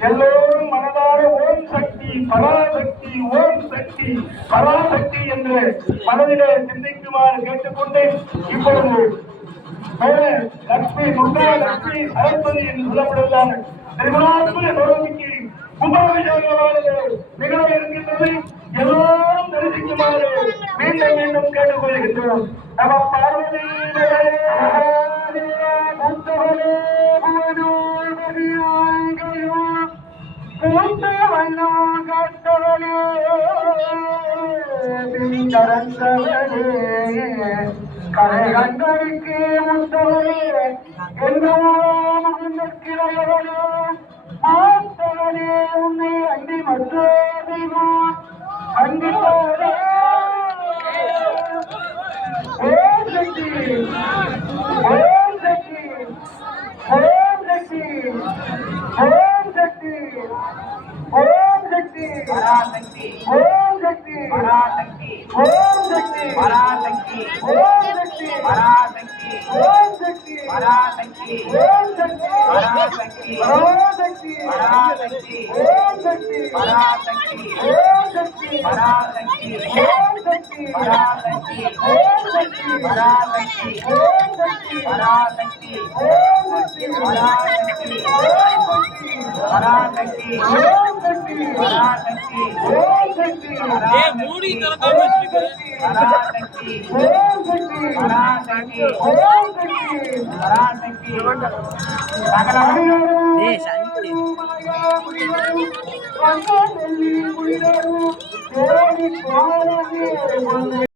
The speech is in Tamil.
எல்லோரும் மனதார ஓம் சக்தி பராசக்தி ஓம் சக்தி பராசக்தி என்று மனதிலே சிந்திக்குமாறு கேட்டுக்கொண்டு இப்பொழுது லட்சுமி துர்கா லட்சுமி சரஸ்வதி என்று சொல்லப்படுகிறார்கள். திருமணாத்மக நோக்கிக்கு கும்பாபிஷேகமானது நிகழ இருக்கின்றது. எல்லோரும் தரிசிக்குமாறு மீண்டும் மீண்டும் கேட்டுக்கொள்கின்றோம். நம பார்வதி கரை கண்டறிக்கு முத்தவரே என்னவரே ஆத்தவரே உன்னை அண்டி மற்றே தெய்வம் அங்கிட்டவரே ஓம் சக்தி ஓம் சக்தி ஓம் சக்தி ஓம் சக்தி ஓம் சக்தி பராசக்தி ஓம் சக்தி பராசக்தி ஓம் சக்தி பராசக்தி ஓம் சக்தி பராசக்தி ஓம் சக்தி பராசக்தி ஓம் சக்தி பராசக்தி ஓம் சக்தி பராசக்தி ஓம் சக்தி பராசக்தி ஓம் சக்தி பராசக்தி ஓம் சக்தி பராசக்தி ஓம் சக்தி பராசக்தி ஓம் சக்தி பராசக்தி ஓம் சக்தி பராசக்தி ஓம் சக்தி பராசக்தி ஓம் சக்தி பராசக்தி ஏ மூடி தரகாம ஸ்பீக்கர் பராசக்தி ஓம் சக்தி பராசக்தி ஓம் சக்தி பராசக்தி சகலமணியோடு சாந்தி